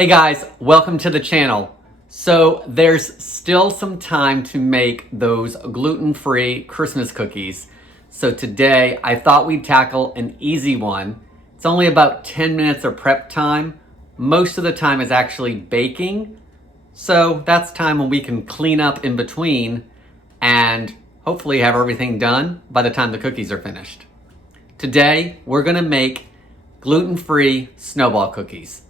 Hey guys, welcome to the channel. So there's still some time to make those gluten-free Christmas cookies. So today I thought we'd tackle an easy one. It's only about 10 minutes of prep time. Most of the time is actually baking. So that's time when we can clean up in between and hopefully have everything done by the time the cookies are finished. Today we're gonna make gluten-free snowball cookies.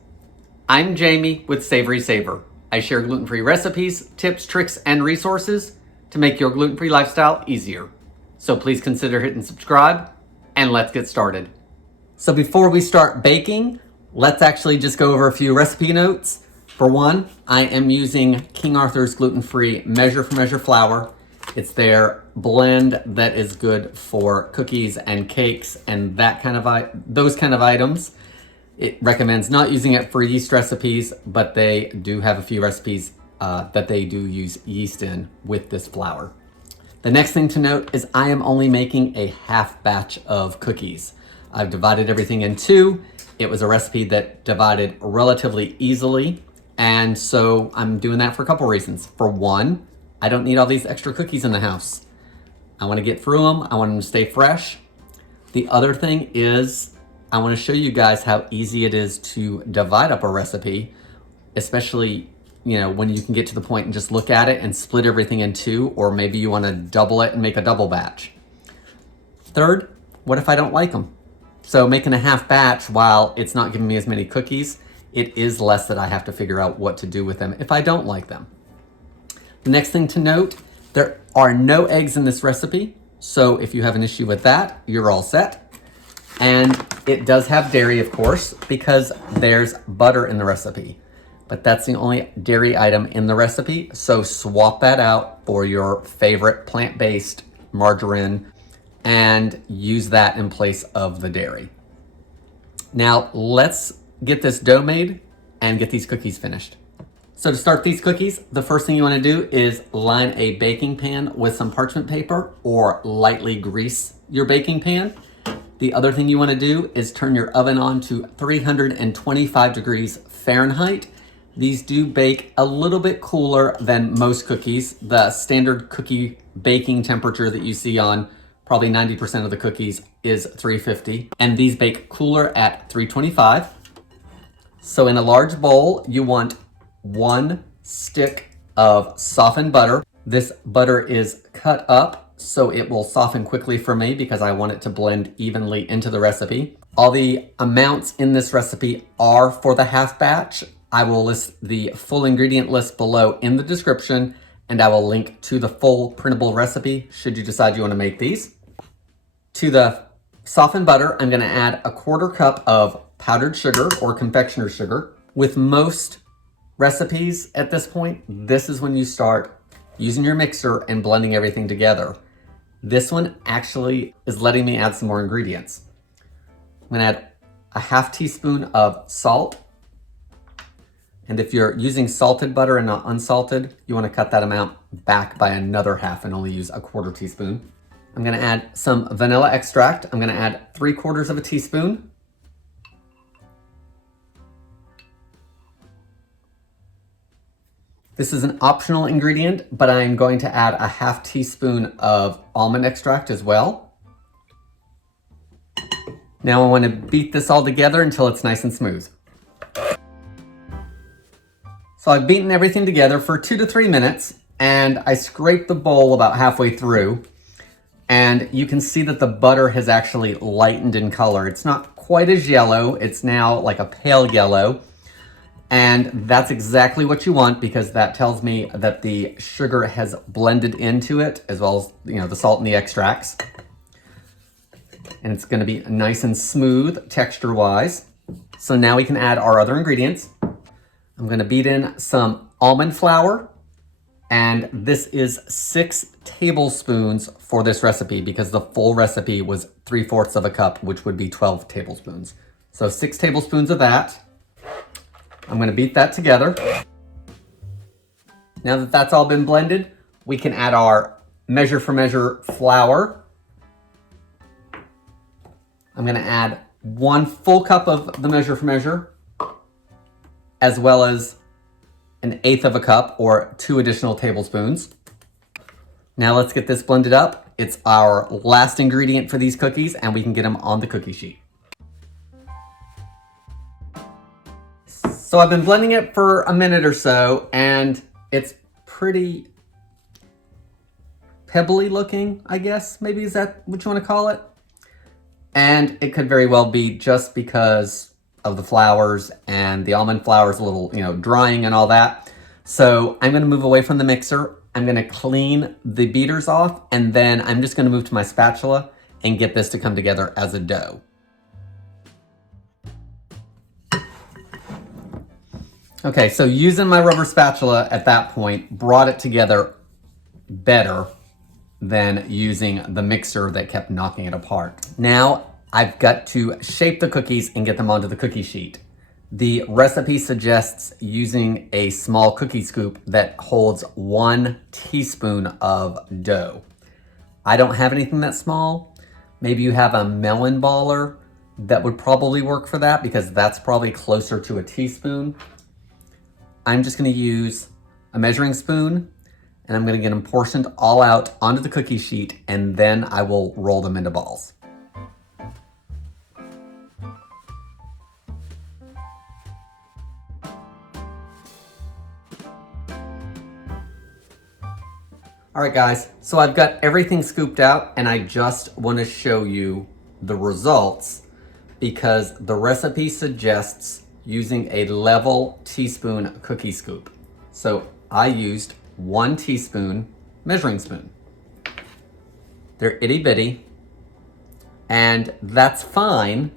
I'm Jamie with SavorySaver. I share gluten-free recipes, tips, tricks, and resources to make your gluten-free lifestyle easier. So please consider hitting subscribe, and let's get started. So before we start baking, let's actually just go over a few recipe notes. For one, I am using King Arthur's gluten-free measure for measure flour. It's their blend that is good for cookies and cakes and those kind of items. It recommends not using it for yeast recipes, but they do have a few recipes that they do use yeast in with this flour. The next thing to note is I am only making a half batch of cookies. I've divided everything in two. It was a recipe that divided relatively easily, and so I'm doing that for a couple reasons. For one, I don't need all these extra cookies in the house. I want to get through them. I want them to stay fresh. The other thing is I want to show you guys how easy it is to divide up a recipe, especially, when you can get to the point and just look at it and split everything in two, or maybe you want to double it and make a double batch. Third, what if I don't like them? So making a half batch, while it's not giving me as many cookies, it is less that I have to figure out what to do with them if I don't like them. The next thing to note, there are no eggs in this recipe. So if you have an issue with that, you're all set. And it does have dairy, of course, because there's butter in the recipe. But that's the only dairy item in the recipe, so swap that out for your favorite plant-based margarine and use that in place of the dairy. Now, let's get this dough made and get these cookies finished. So to start these cookies, the first thing you want to do is line a baking pan with some parchment paper or lightly grease your baking pan. The other thing you want to do is turn your oven on to 325 degrees Fahrenheit. These do bake a little bit cooler than most cookies. The standard cookie baking temperature that you see on probably 90% of the cookies is 350, and these bake cooler at 325. So in a large bowl, you want 1 stick of softened butter. This butter is cut up so it will soften quickly for me because I want it to blend evenly into the recipe. All the amounts in this recipe are for the half batch. I will list the full ingredient list below in the description, and I will link to the full printable recipe should you decide you want to make these. To the softened butter, I'm going to add a 1/4 cup of powdered sugar or confectioner's sugar. With most recipes at this point, this is when you start using your mixer and blending everything together. This one actually is letting me add some more ingredients. I'm gonna add a 1/2 teaspoon of salt. And if you're using salted butter and not unsalted, you wanna cut that amount back by another half and only use a 1/4 teaspoon. I'm gonna add some vanilla extract. I'm gonna add 3/4 of a teaspoon. This is an optional ingredient, but I'm going to add a 1/2 teaspoon of almond extract as well. Now I want to beat this all together until it's nice and smooth. So I've beaten everything together for 2 to 3 minutes, and I scraped the bowl about halfway through, and you can see that the butter has actually lightened in color. It's not quite as yellow, it's now like a pale yellow. And that's exactly what you want because that tells me that the sugar has blended into it as well as, the salt and the extracts. And it's gonna be nice and smooth texture-wise. So now we can add our other ingredients. I'm gonna beat in some almond flour, and this is 6 tablespoons for this recipe because the full recipe was 3/4 of a cup, which would be 12 tablespoons. So 6 tablespoons of that. I'm gonna beat that together. Now that that's all been blended, we can add our measure for measure flour. I'm gonna add 1 full cup of the measure for measure. as well as 1/8 of a cup or 2 additional tablespoons. Now let's get this blended up. It's our last ingredient for these cookies, and we can get them on the cookie sheet. So I've been blending it for a minute or so, and it's pretty pebbly looking, I guess. Maybe is that what you want to call it? And it could very well be just because of the flours and the almond flour is a little, drying and all that. So I'm going to move away from the mixer. I'm going to clean the beaters off, and then I'm just going to move to my spatula and get this to come together as a dough. Okay, so using my rubber spatula at that point brought it together better than using the mixer that kept knocking it apart. Now I've got to shape the cookies and get them onto the cookie sheet. The recipe suggests using a small cookie scoop that holds 1 teaspoon of dough. I don't have anything that small. Maybe you have a melon baller that would probably work for that because that's probably closer to a teaspoon. I'm just going to use a measuring spoon, and I'm going to get them portioned all out onto the cookie sheet, and then I will roll them into balls. All right, guys, so I've got everything scooped out, and I just want to show you the results because the recipe suggests using a level teaspoon cookie scoop. So I used 1 teaspoon measuring spoon. They're itty bitty, and that's fine,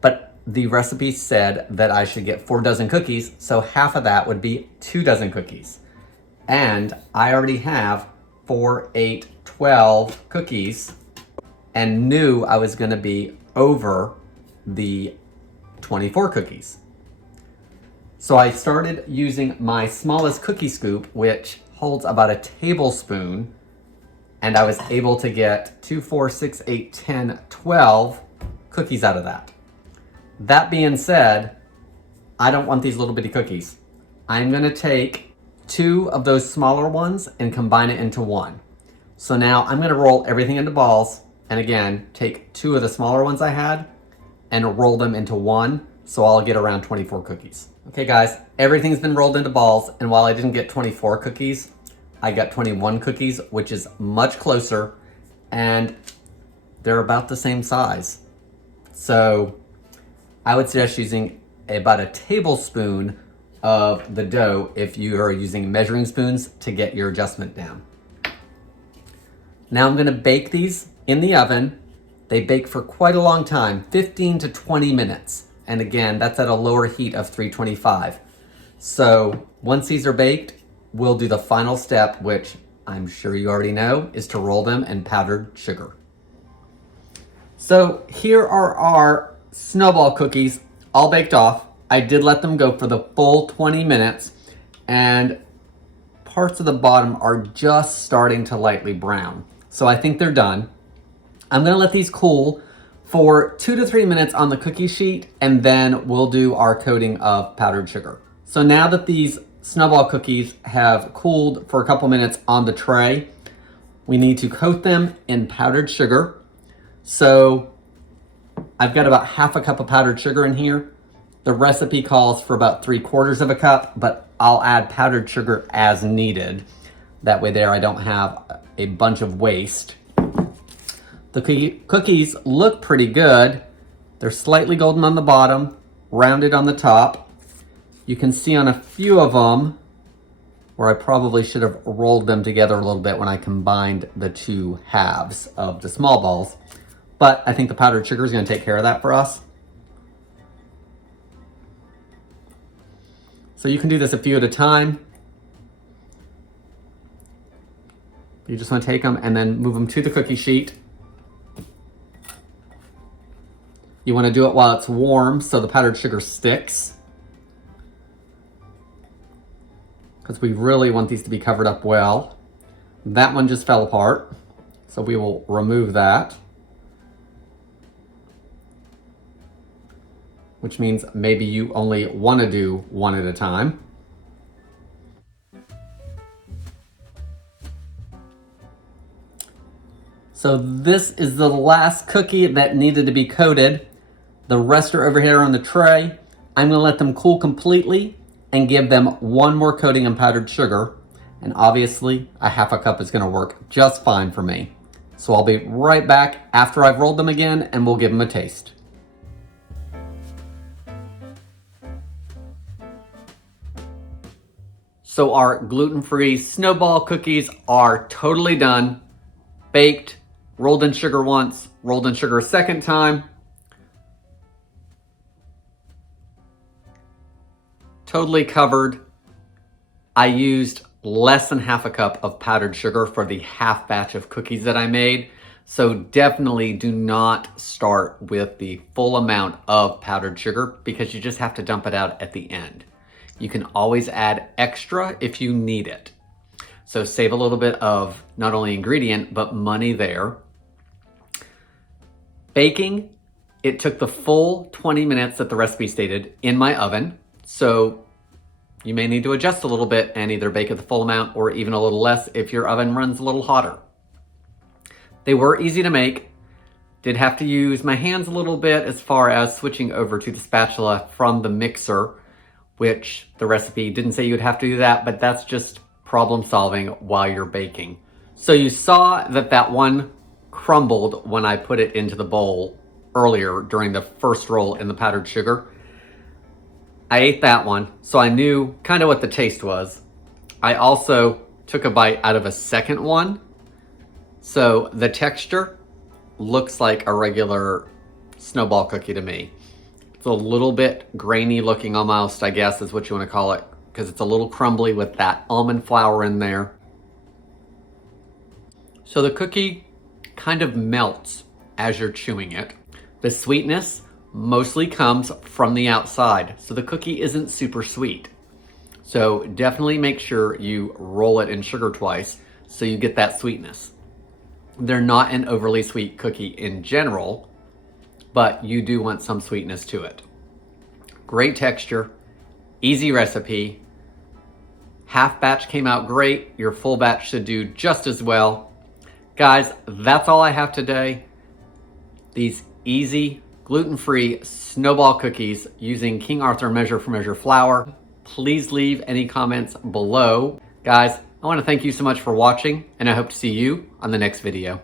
but the recipe said that I should get 4 dozen cookies, so half of that would be 2 dozen cookies. And I already have 4, 8, 12 cookies and knew I was gonna be over the 24 cookies. So I started using my smallest cookie scoop, which holds about a tablespoon, and I was able to get 2, 4, 6, 8, 10, 12 cookies out of that. That being said, I don't want these little bitty cookies. I'm gonna take 2 of those smaller ones and combine it into 1. So now I'm gonna roll everything into balls, and again, take 2 of the smaller ones I had and roll them into 1, so I'll get around 24 cookies. Okay guys, everything's been rolled into balls, and while I didn't get 24 cookies, I got 21 cookies, which is much closer, and they're about the same size. So I would suggest using about a tablespoon of the dough if you are using measuring spoons to get your adjustment down. Now I'm gonna bake these in the oven. They bake for quite a long time, 15 to 20 minutes. And again, that's at a lower heat of 325. So once these are baked, we'll do the final step, which I'm sure you already know, is to roll them in powdered sugar. So here are our snowball cookies all baked off. I did let them go for the full 20 minutes, and parts of the bottom are just starting to lightly brown. So I think they're done. I'm gonna let these cool for 2 to 3 minutes on the cookie sheet, and then we'll do our coating of powdered sugar. So now that these snowball cookies have cooled for a couple minutes on the tray, we need to coat them in powdered sugar. So I've got about half a cup of powdered sugar in here. The recipe calls for about 3/4 of a cup, but I'll add powdered sugar as needed. That way there I don't have a bunch of waste. The cookies look pretty good. They're slightly golden on the bottom, rounded on the top. You can see on a few of them where I probably should have rolled them together a little bit when I combined the 2 halves of the small balls. But I think the powdered sugar is going to take care of that for us. So you can do this a few at a time. You just want to take them and then move them to the cookie sheet. You want to do it while it's warm so the powdered sugar sticks, because we really want these to be covered up well. That one just fell apart, so we will remove that. which means maybe you only want to do one at a time. So this is the last cookie that needed to be coated. The rest are over here on the tray. I'm gonna let them cool completely and give them one more coating in powdered sugar. And obviously, a half a cup is gonna work just fine for me. So I'll be right back after I've rolled them again and we'll give them a taste. So our gluten-free snowball cookies are totally done, baked, rolled in sugar once, rolled in sugar a second time. Totally covered. I used less than half a cup of powdered sugar for the half batch of cookies that I made. So definitely do not start with the full amount of powdered sugar because you just have to dump it out at the end. You can always add extra if you need it. So save a little bit of not only ingredient, but money there. Baking, it took the full 20 minutes that the recipe stated in my oven. So you may need to adjust a little bit and either bake at the full amount or even a little less if your oven runs a little hotter. They were easy to make. Did have to use my hands a little bit as far as switching over to the spatula from the mixer, which the recipe didn't say you would have to do that, but that's just problem solving while you're baking. So you saw that one crumbled when I put it into the bowl earlier during the first roll in the powdered sugar. I ate that one, so I knew kind of what the taste was. I also took a bite out of a second one. So the texture looks like a regular snowball cookie to me. It's a little bit grainy looking almost, I guess is what you want to call it, because it's a little crumbly with that almond flour in there. So the cookie kind of melts as you're chewing it. The sweetness mostly comes from the outside, so the cookie isn't super sweet. So definitely make sure you roll it in sugar twice so you get that sweetness. They're not an overly sweet cookie in general, but you do want some sweetness to it. Great texture, easy recipe. Half batch came out great. Your full batch should do just as well. Guys, that's all I have today. These easy gluten-free snowball cookies using King Arthur measure for measure flour. Please leave any comments below. Guys, I want to thank you so much for watching, and I hope to see you on the next video.